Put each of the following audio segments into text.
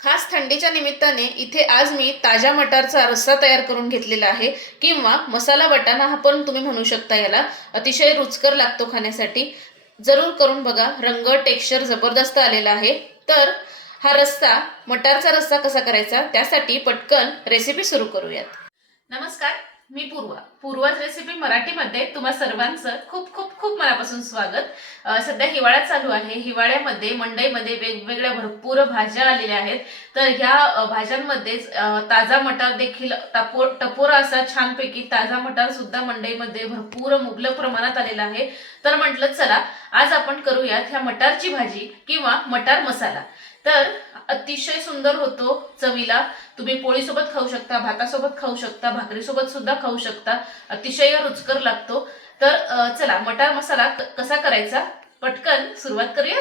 खास थंडीच्या निमित्ताने इथे आज मी ताज्या मटारचा रस्सा तयार करून घेतलेला आहे किंवा मसाला वाटाणा हा पण तुम्ही म्हणू शकता याला. अतिशय रुचकर लागतो खाण्यासाठी. जरूर करून बघा. रंग टेक्स्चर जबरदस्त आलेला आहे. तर हा रस्सा मटारचा रस्सा कसा करायचा त्यासाठी पटकन रेसिपी सुरू करूयात. नमस्कार. मी पूर्वा. पूर्वाज रेसिपी मराठीमध्ये तुम्हा सर्वांचं खूप खूप खूप मनापासून स्वागत. सध्या हिवाळा चालू आहे. हिवाळ्यामध्ये मंडईमध्ये वेगवेगळ्या भरपूर भाज्या आलेल्या आहेत. तर ह्या भाज्यांमध्येच ताजा मटार देखील टपो टपोरा असा छानपैकी ताजा मटार सुद्धा मंडईमध्ये भरपूर मुबलक प्रमाणात आलेला आहे. तर म्हटलं चला आज आपण करूयात ह्या मटारची भाजी किंवा मटार मसाला. तर अतिशय सुंदर होतो चवीला. तुम्ही पोळीसोबत खाऊ शकता भातासोबत खाऊ शकता भाकरीसोबत सुद्धा खाऊ शकता. अतिशय रुचकर लागतो. तर चला मटार मसाला कसा करायचा? पटकन सुरुवात करूया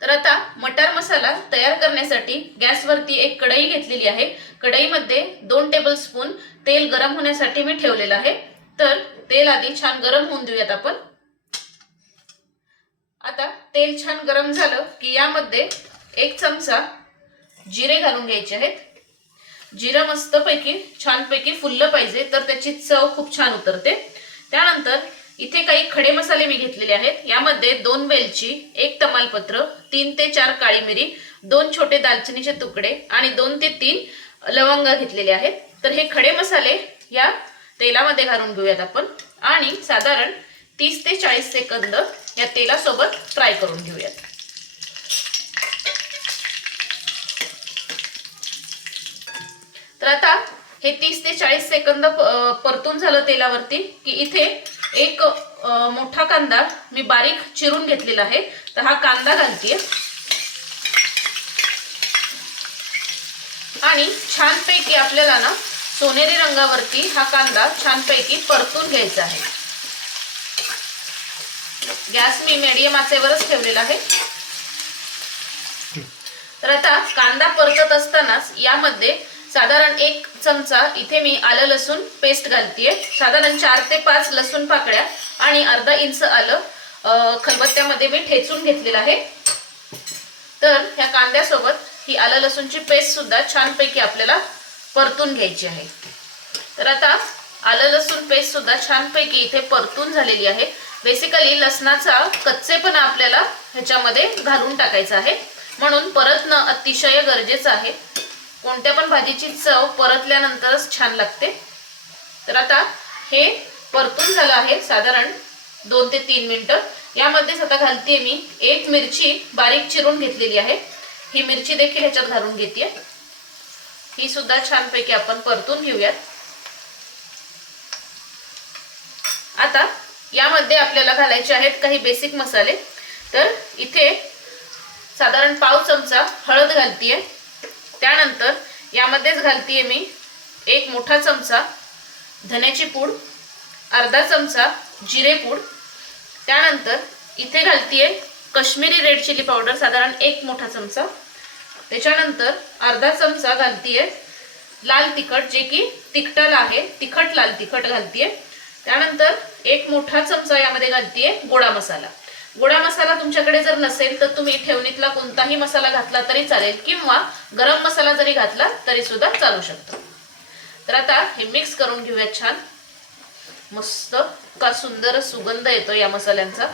तर आता मटार मसाला तयार करण्यासाठी गॅसवरती एक कढई घेतलेली आहे. कढईमध्ये दोन टेबल स्पून तेल गरम होण्यासाठी मी ठेवलेलं आहे. तर तेल आधी छान गरम होऊन देऊयात आपण. तेल छान गरम झालं की यामध्ये एक चमचा जिरे घालून घ्यायचे आहेत. जिरं मस्तपैकी छानपैकी फुललं पाहिजे तर त्याची चव खूप छान उतरते. त्यानंतर इथे काही खडे मसाले मी घेतलेले आहेत. यामध्ये दोन वेलची एक तमालपत्र तीन ते चार काळी मिरी दोन छोटे दालचिनीचे तुकडे आणि दोन ते तीन लवंगा घेतलेले आहेत. तर हे खडे मसाले या तेलामध्ये घालून घेऊयात आपण. आणि साधारण तीस ते चाळीस सेकंद या तेलासोबत फ्राय करून घेऊयात. तर आता हे तीस ते चाळीस सेकंद परतून झालं तेलावरती की इथे एक मोठा कांदा मी बारीक चिरून घेतलेला आहे. तर हा कांदा घालतीये. आणि छानपैकी आपल्याला ना सोनेरी रंगावरती हा कांदा छानपैकी परतून घ्यायचा आहे. गॅस मी मीडियम आचेवरच ठेवलेला आहे. तर आता कांदा परतत असतानाच यामध्ये साधारण एक चमचा इथे मी आलं लसूण पेस्ट घालतीये. साधारण चार ते पाच लसूण पाकळ्या आणि अर्धा इंच आलं खलबत्त्यामध्ये मी ठेचून घेतलेलं आहे. तर ह्या कांद्यासोबत ही आलं लसूणची पेस्ट सुद्धा छानपैकी आपल्याला परतून घ्यायची आहे. तर आता आलं लसूण पेस्ट सुद्धा छानपैकी इथे परतून झालेली आहे. बेसिकली लसणाचा कच्चेपणा आपल्याला ह्याच्यामध्ये घालून टाकायचा आहे. म्हणून परतणं अतिशय गरजेचं आहे. कोणत्या पण भाजीची चव परतल्यानंतरच छान लागते. तर आता हे परतून झालं आहे साधारण दोन ते तीन मिनटं. यामध्येच आता घालते मी एक मिरची बारीक चिरून घेतलेली आहे. ही मिरची देखील ह्याच्यात घालून घेते. ही सुद्धा छानपैकी आपण परतून घेऊयात. आता यामध्ये आपल्याला घालायचे आहेत काही बेसिक मसाले. तर इथे साधारण पाव चमचा हळद घालतीये. त्यानंतर यामध्येच घालतीये मी एक मोठा चमचा धन्याची पूड अर्धा चमचा जिरे पूड. त्यानंतर इथे घालतीये कश्मीरी रेड चिली पावडर साधारण एक मोठा चमचा. त्याच्यानंतर अर्धा चमचा घालतीये लाल तिखट जे की तिखटाला आहे तिखट लाल तिखट घालतीये. त्यानंतर एक मोठा चमचा यामध्ये घालतीये गोडा मसाला. गोडा मसाला तुमच्याकडे जर नसेल तर तुम्ही ठेवणीतला कोणताही मसाला घातला तरी चालेल किंवा गरम मसाला जरी घातला तरी सुद्धा चालू शकतो. तर आता हे मिक्स करून घेऊया छान. मस्त का सुंदर सुगंध येतो या मसाल्यांचा.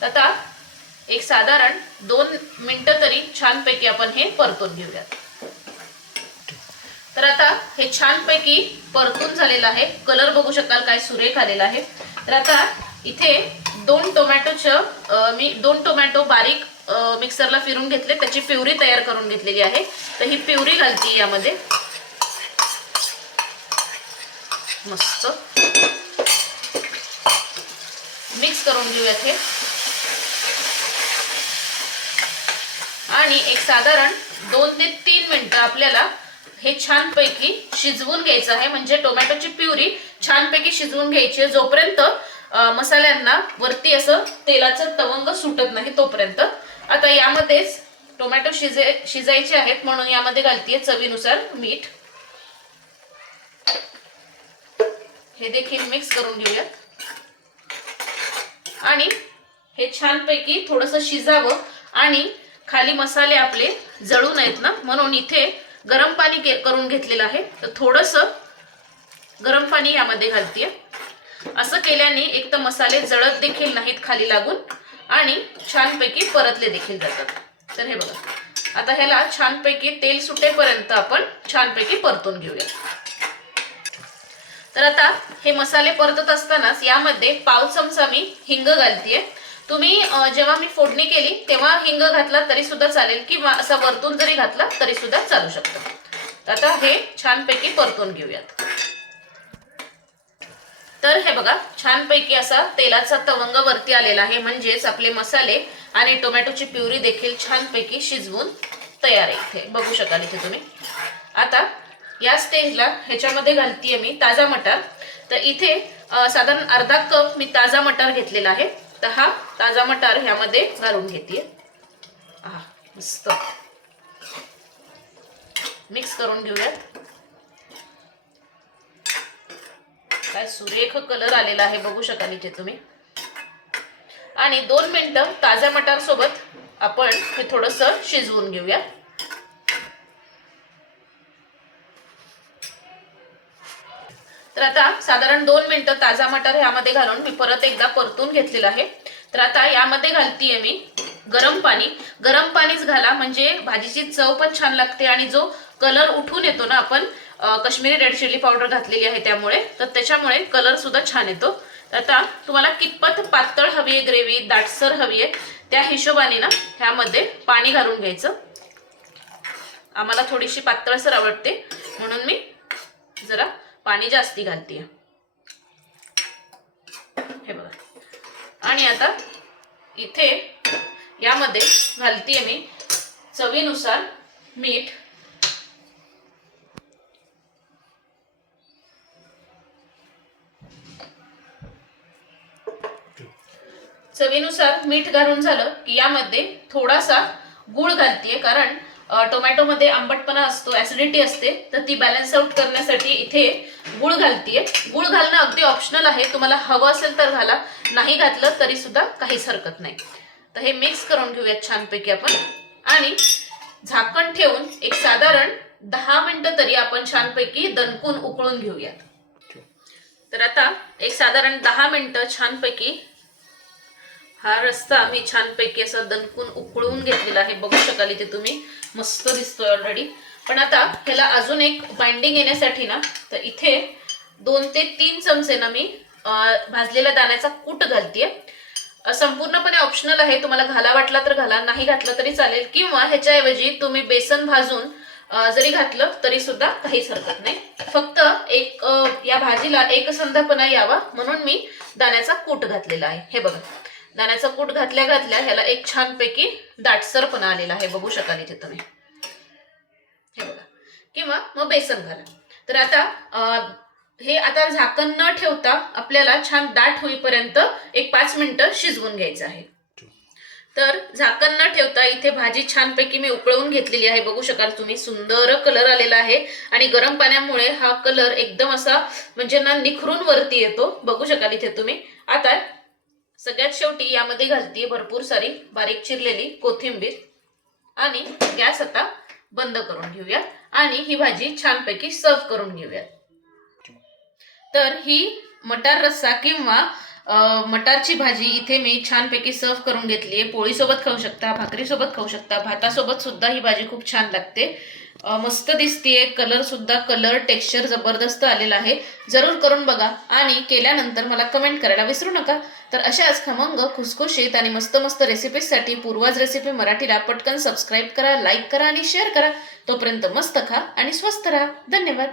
तर आता एक साधारण दोन मिनटं तरी छानपैकी आपण हे परतून घेऊयात. तर आता हे छानपैकी परतून झालेलं आहे. कलर बघू शकाल काय सुरेख आलेला आहे. तर आता इथे दोन टोमॅटोचं मी दोन टोमॅटो बारीक मिक्सरला फिरून घेतले. त्याची प्युरी तयार करून घेतलेली आहे. तर ही प्युरी घालते यामध्ये. मस्त. मिक्स करून घेऊयात हे. आणि एक साधारण दोन ते तीन मिनटं आपल्याला हे छानपैकी शिजवून घ्यायचं आहे. म्हणजे टोमॅटोची प्युरी छानपैकी शिजवून घ्यायची आहे. जोपर्यंत मसाल्यांना वरती असं तेलाचं तवंग सुटत नाही तोपर्यंत. आता यामध्येच टोमॅटो शिजे शिजायचे आहेत. म्हणून यामध्ये घालतीये चवीनुसार मीठ. हे देखील मिक्स करून घेऊयात आणि हे छानपैकी थोडंसं शिजावं. आणि खाली मसाले आपले जळू नयेत ना? म्हणून इथे गरम पाणी करून घेतलेलं आहे. तर थोडंसं गरम पाणी यामध्ये घालते असं केल्याने एक तर मसाले जळत देखील नाहीत खाली लागून आणि छानपैकी परतले देखील जातात. तर हे बघा. आता ह्याला छानपैकी तेल सुटेपर्यंत आपण छानपैकी परतून घेऊया तर आता हे मसाले परतत असतानाच यामध्ये पाव चमचा मी हिंग घालतीये. तुम्ही जेव्हा मी फोडणी केली तेव्हा हिंग घातला तरी सुद्धा चालेल किंवा असा वरतून जरी घातला तरी सुद्धा चालू शकतं. आता हे छानपैकी परतून घेऊयात. तर हे बघा छानपैकी असा तेलाचा तवंग वरती आलेला आहे म्हणजेच आपले मसाले आणि टोमॅटोची प्युरी देखील छानपैकी शिजवून तयार आहे इथे. बघू शकाल इथे तुम्ही. आता या स्टेजला ह्याच्यामध्ये घालतीये मी ताजा मटार. तर इथे साधारण अर्धा कप मी ताजा मटार घेतलेला आहे. तर हा ताजा मटार ह्यामध्ये घालून घेते हा मस्त. मिक्स करून घेऊयात. काय सुरेख कलर आलेला आहे बघू शकाल इथे तुम्ही. आणि दोन मिनिटं ताज्या मटार सोबत आपण हे थोडस शिजवून घेऊया तर आता साधारण दोन मिनिटं ताजा मटार ह्यामध्ये घालून मी परत एकदा परतून घेतलेलं आहे. तर आता यामध्ये घालतीये मी गरम पाणी. गरम पाणीच घाला म्हणजे भाजीची चव पण छान लागते आणि जो कलर उठून येतो ना आपण कश्मीरी रेड चिली पावडर घातलेली आहे त्यामुळे तर त्याच्यामुळे कलर सुद्धा छान येतो. तर आता तुम्हाला कितपत पातळ हवी आहे ग्रेव्ही दाटसर हवी आहे त्या हिशोबाने ना ह्यामध्ये पाणी घालून घ्यायचं. आम्हाला थोडीशी पातळसर आवडते म्हणून मी जरा पाणी जास्ती घालते हे बघा. आणि आता इथे यामध्ये घालतीये मी चवीनुसार मीठ. चवीनुसार मीठ घालून झालं की यामध्ये थोडासा गुळ घालतीये कारण टोमॅटोमध्ये आंबटपणा असतो ऍसिडिटी असते तर ती बॅलन्स आउट करण्यासाठी इथे गुळ घालतीये. गुळ घालणं अगदी ऑप्शनल आहे. तुम्हाला हवं असेल तर घाला. नाही घातलं तरी सुद्धा काहीच हरकत नाही. तर हे मिक्स करून घेऊयात छानपैकी आपण. आणि झाकण ठेवून एक साधारण दहा मिनिटं तरी आपण छानपैकी दणकून उकळून घेऊयात. तर आता एक साधारण दहा मिनिटं छानपैकी हा रस्ता मी छानपैकी असा दणकून उकळून घेतलेला आहे. बघू शकाल इथे तुम्ही. मस्त दिसतोय ऑलरेडी पण आता ह्याला अजून एक बाइंडिंग येण्यासाठी ना तर इथे दोन ते तीन चमचे ना मी भाजलेल्या दाण्याचा कूट घालतीये. संपूर्णपणे ऑप्शनल आहे. तुम्हाला घाला वाटला तर घाला नाही घातलं तरी चालेल. किंवा ह्याच्याऐवजी तुम्ही बेसन भाजून जरी घातलं तरी सुद्धा काहीच हरकत नाही. फक्त एक या भाजीला एकसंधपणा यावा म्हणून मी दाण्याचा कूट घातलेला आहे. हे बघा. दाण्याचा कूट घातल्या घातल्या ह्याला एक छानपैकी दाटसरपणा आलेला आहे. बघू शकाल इथे तुम्ही. हे बघा. किंवा मग बेसन घाला. तर आता हे आता झाकण न ठेवता आपल्याला छान दाट होईपर्यंत एक पाच मिनिटं शिजवून घ्यायचं आहे. तर झाकण न ठेवता इथे भाजी छानपैकी मी उकळवून घेतलेली आहे. बघू शकाल तुम्ही सुंदर कलर आलेला आहे. आणि गरम पाण्यामुळे हा कलर एकदम असा म्हणजे ना निखरून वरती येतो. बघू शकाल इथे तुम्ही. आता सगळ्यात शेवटी यामध्ये घालतीये भरपूर सारी बारीक चिरलेली कोथिंबीर. आणि गॅस आता बंद करून घेऊया. आणि ही भाजी छानपैकी सर्व करून घेऊयात. तर ही मटार रस्सा किंवा मटारची भाजी इथे मी छानपैकी सर्व करून घेतली आहे पोळीसोबत खाऊ शकता भाकरीसोबत खाऊ शकता भातासोबत सुद्धा ही भाजी खूप छान लागते. मस्त दिसतीये. कलर सुद्धा कलर टेक्स्चर जबरदस्त आलेला आहे. जरूर करून बघा. आणि केल्यानंतर मला कमेंट करायला विसरू नका. तर अशाच खमंग खुसखुशीत आणि मस्त मस्त रेसिपीजसाठी पूर्वाज रेसिपी मराठीला पटकन सबस्क्राईब करा लाईक करा आणि शेअर करा. तोपर्यंत मस्त खा आणि स्वस्त राहा. धन्यवाद.